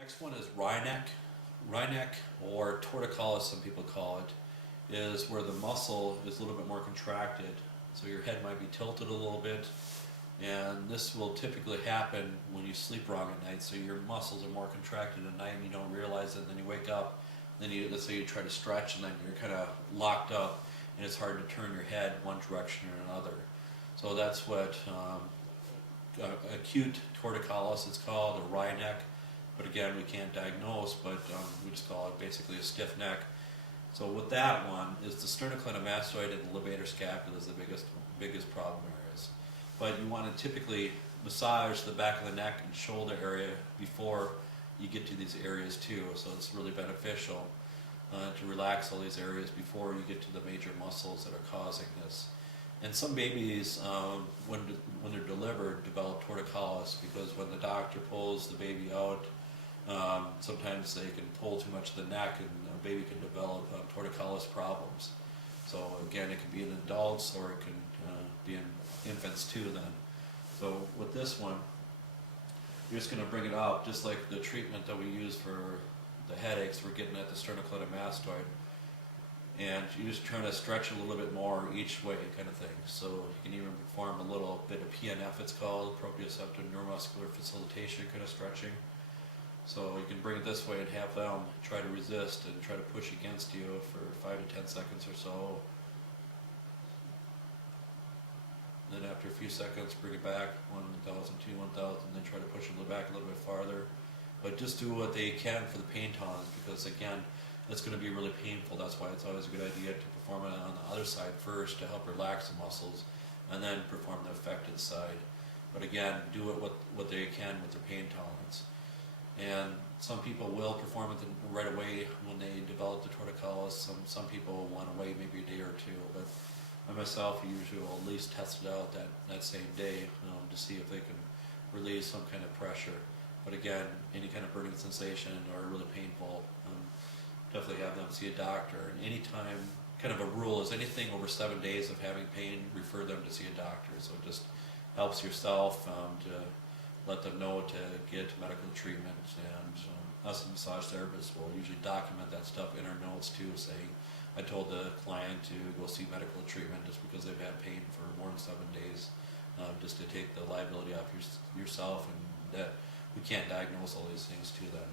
Next one is Wryneck. Wryneck, or torticollis some people call it, is where the muscle is a little bit more contracted. So your head might be tilted a little bit, and this will typically happen when you sleep wrong at night. So your muscles are more contracted at night and you don't realize it, and then you wake up, and then let's say you try to stretch and then you're kind of locked up and it's hard to turn your head one direction or another. So that's what acute torticollis is called, or Wryneck. But again, we can't diagnose, but we just call it basically a stiff neck. So with that one, is the sternocleidomastoid and the levator scapula is the biggest problem areas. But you want to typically massage the back of the neck and shoulder area before you get to these areas too. So it's really beneficial to relax all these areas before you get to the major muscles that are causing this. And some babies, when they're delivered, develop torticollis because when the doctor pulls the baby out, sometimes they can pull too much of the neck and a baby can develop torticollis problems. So again, it can be in adults or it can be in infants too then. So with this one, you're just going to bring it up just like the treatment that we use for the headaches. We're getting at the sternocleidomastoid. And you're just trying to stretch a little bit more each way kind of thing. So you can even perform a little bit of PNF, it's called, proprioceptive neuromuscular facilitation kind of stretching. So you can bring it this way and have them try to resist and try to push against you for 5 to 10 seconds or so. And then after a few seconds, bring it back, 1,000, 2, 1,000, then try to push it back a little bit farther. But just do what they can for the pain tolerance, because again, it's going to be really painful. That's why it's always a good idea to perform it on the other side first to help relax the muscles, and then perform the affected side. But again, do it what they can with their pain tolerance. And some people will perform it right away when they develop the torticollis. Some people want to wait maybe a day or two. But I myself usually will at least test it out that same day to see if they can release some kind of pressure. But again, any kind of burning sensation or really painful, definitely have them see a doctor. And anytime, kind of a rule is anything over 7 days of having pain, refer them to see a doctor. So it just helps yourself to let them know to get medical treatment. And us as massage therapists will usually document that stuff in our notes too, saying, I told the client to go see medical treatment just because they've had pain for more than 7 days, just to take the liability off yourself, and that we can't diagnose all these things too then.